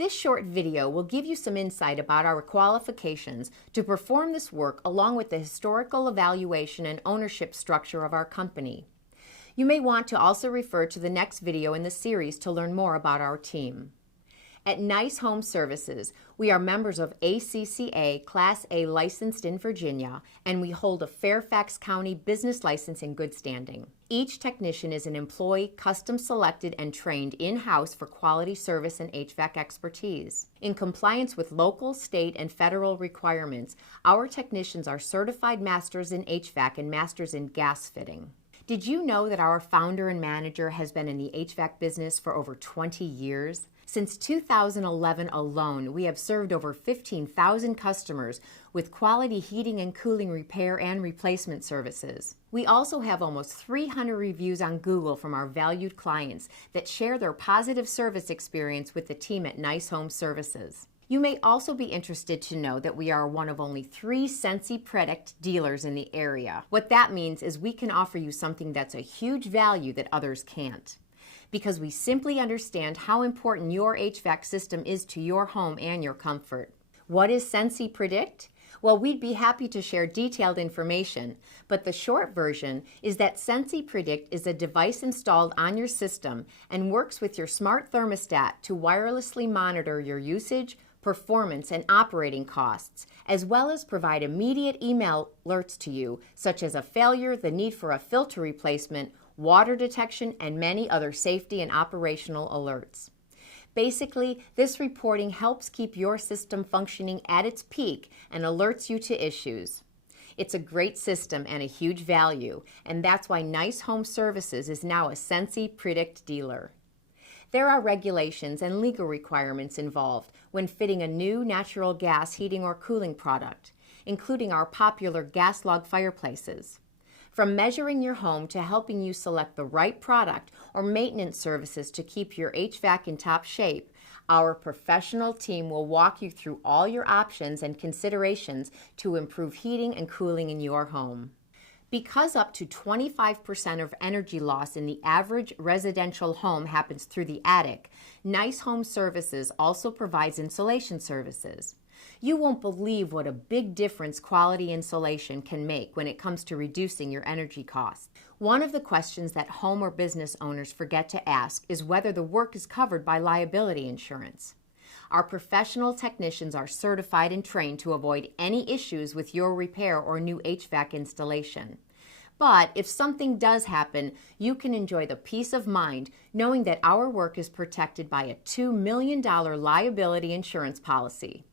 This short video will give you some insight about our qualifications to perform this work along with the historical evaluation and ownership structure of our company. You may want to also refer to the next video in the series to learn more about our team. At Nice Home Services, we are members of ACCA Class A licensed in Virginia, and we hold a Fairfax County business license in good standing. Each technician is an employee custom selected and trained in-house for quality service and HVAC expertise. In compliance with local, state, and federal requirements, our technicians are certified masters in HVAC and masters in gas fitting. Did you know that our founder and manager has been in the HVAC business for over 20 years? Since 2011 alone, we have served over 15,000 customers with quality heating and cooling repair and replacement services. We also have almost 300 reviews on Google from our valued clients that share their positive service experience with the team at Nice Home Services. You may also be interested to know that we are one of only 3 SENSI product dealers in the area. What that means is we can offer you something that's a huge value that others can't, because we simply understand how important your HVAC system is to your home and your comfort. What is SENSI Predict? Well, we'd be happy to share detailed information, but the short version is that SENSI Predict is a device installed on your system and works with your smart thermostat to wirelessly monitor your usage, performance, and operating costs, as well as provide immediate email alerts to you, such as a failure, the need for a filter replacement, water detection, and many other safety and operational alerts. Basically, this reporting helps keep your system functioning at its peak and alerts you to issues. It's a great system and a huge value, and that's why Nice Home Services is now a SENSI Predict dealer. There are regulations and legal requirements involved when fitting a new natural gas heating or cooling product, including our popular gas log fireplaces. From measuring your home to helping you select the right product or maintenance services to keep your HVAC in top shape, our professional team will walk you through all your options and considerations to improve heating and cooling in your home. Because up to 25% of energy loss in the average residential home happens through the attic, Nice Home Services also provides insulation services. You won't believe what a big difference quality insulation can make when it comes to reducing your energy costs. One of the questions that home or business owners forget to ask is whether the work is covered by liability insurance. Our professional technicians are certified and trained to avoid any issues with your repair or new HVAC installation. But if something does happen, you can enjoy the peace of mind knowing that our work is protected by a $2 million liability insurance policy.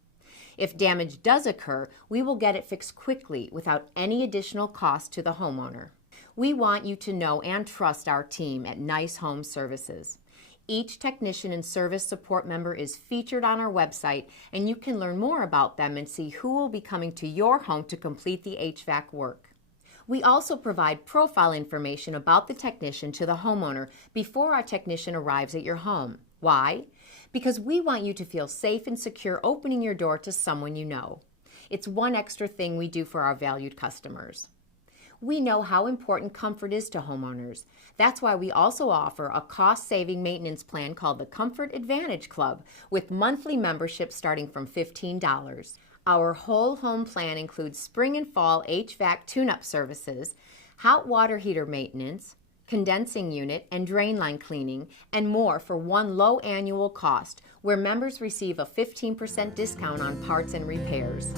If damage does occur, we will get it fixed quickly without any additional cost to the homeowner. We want you to know and trust our team at Nice Home Services. Each technician and service support member is featured on our website, and you can learn more about them and see who will be coming to your home to complete the HVAC work. We also provide profile information about the technician to the homeowner before our technician arrives at your home. Why? Because we want you to feel safe and secure opening your door to someone you know. It's one extra thing we do for our valued customers. We know how important comfort is to homeowners. That's why we also offer a cost-saving maintenance plan called the Comfort Advantage Club with monthly membership starting from $15. Our whole home plan includes spring and fall HVAC tune-up services, hot water heater maintenance, condensing unit and drain line cleaning, and more for one low annual cost, where members receive a 15% discount on parts and repairs.